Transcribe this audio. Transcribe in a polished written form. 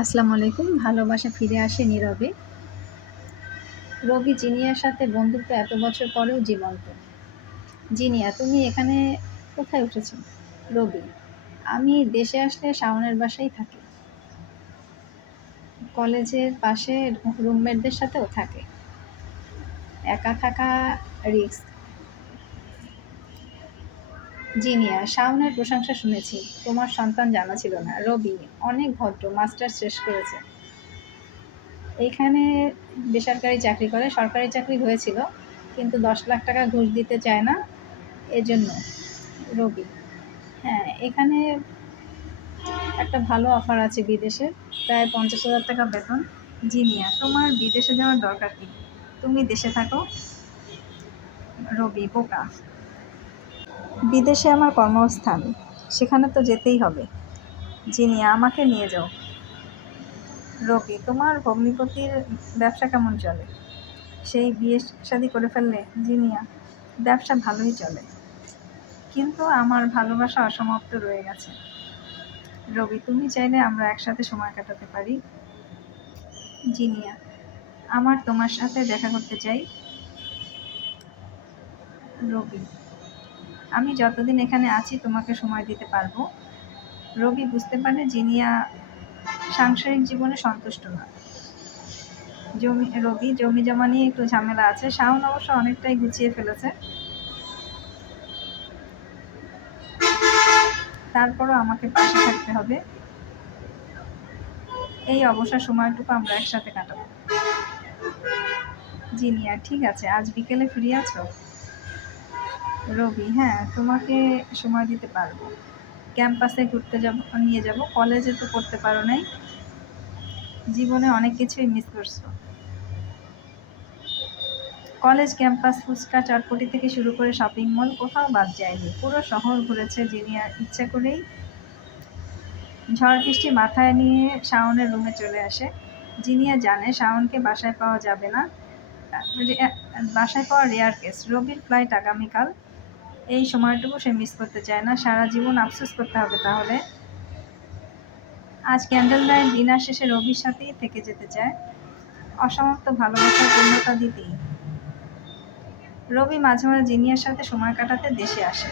আসসালামু আলাইকুম। ভালোবাসা ফিরে আসে নীরবে। রবি জিনিয়ার সাথে বন্ধুত্ব এত বছর পরেও জীবন্ত। জিনিয়া, তুমি এখানে কোথায় উঠেছ? রবি: আমি দেশে আসলে শাওনের বাসায় থাকি। কলেজের পাশে রুমমেটদের সাথেও থাকে। একা থাকা রিস্ক। জিনিয়া: শাওনের প্রশংসা শুনেছি, তোমার সন্তান জানা ছিল না। রবি: অনেক ভদ্র, মাস্টার্স শেষ করেছে। এইখানে বেসরকারি চাকরি করে, সরকারি চাকরি হয়েছিল কিন্তু 10 লাখ টাকা ঘুষ দিতে চায় না, এজন্য। রবি: হ্যাঁ, এখানে একটা ভালো অফার আছে বিদেশের, প্রায় 50,000 টাকা বেতন। জিনিয়া: তোমার বিদেশে যাওয়ার দরকার কি, তুমি দেশে থাকো। রবি: বোকা, বিদেশে আমার কর্মস্থান, সেখানে তো যেতেই হবে। জিনিয়া: আমাকে নিয়ে যাও। রবি: তোমার ভগ্নিপতির ব্যবসা কেমন চলে? সেই বিয়ে শাদী করে ফেললে? জিনিয়া: ব্যবসা ভালোই চলে, কিন্তু আমার ভালোবাসা অসমাপ্ত রয়ে গেছে। রবি: তুমি চাইলে আমরা একসাথে সময় কাটাতে পারি। জিনিয়া: আমার তোমার সাথে দেখা করতে চাই। রবি: আমি যতদিন এখানে আছি তোমাকে সময় দিতে পারবো। রবি বুঝতে পারে জিনিয়া সাংসারিক জীবনে সন্তুষ্ট না। রবি: জমি জমা নিয়ে একটু ঝামেলা আছে। শাওন অবশ্য অনেকটাই গুছিয়ে ফেলেছে, তারপরও আমাকে পাশে থাকতে হবে। এই অবসর সময়টুকু আমরা একসাথে কাটাবো। জিনিয়া: ঠিক আছে, আজ বিকেলে ফ্রি আছো? রবি: হ্যাঁ, তোমাকে সময় দিতে পারবো। ক্যাম্পাসে ঘুরতে নিয়ে যাব। কলেজে তো পড়তে পারো নাই, জীবনে অনেক কিছুই মিস করছো। কলেজ ক্যাম্পাস, ফুচকা, চটপটি থেকে শুরু করে শপিং মল, কোথাও বাদ যায়নি। পুরো শহর ঘুরেছে জিনিয়ার ইচ্ছা করেই। ঝড় বৃষ্টি মাথায় নিয়ে শাওনের রুমে চলে আসে। জিনিয়া জানে শাওনকে বাসায় পাওয়া যাবে না, বাসায় পাওয়া রেয়ার কেস। রবির ফ্লাইট আগামীকাল, এই সময়টুকু সে মিস করতে চায় না, সারা জীবন আফসোস করতে হবে তাহলে। আজ ক্যান্ডেল লাইট ডিনার শেষে রবির সাথেই থেকে যেতে চায়, অসমাপ্ত ভালোবাসার পূর্ণতা দিতেই। রবি মাঝে মাঝে জিনিয়ার সাথে সময় কাটাতে দেশে আসে।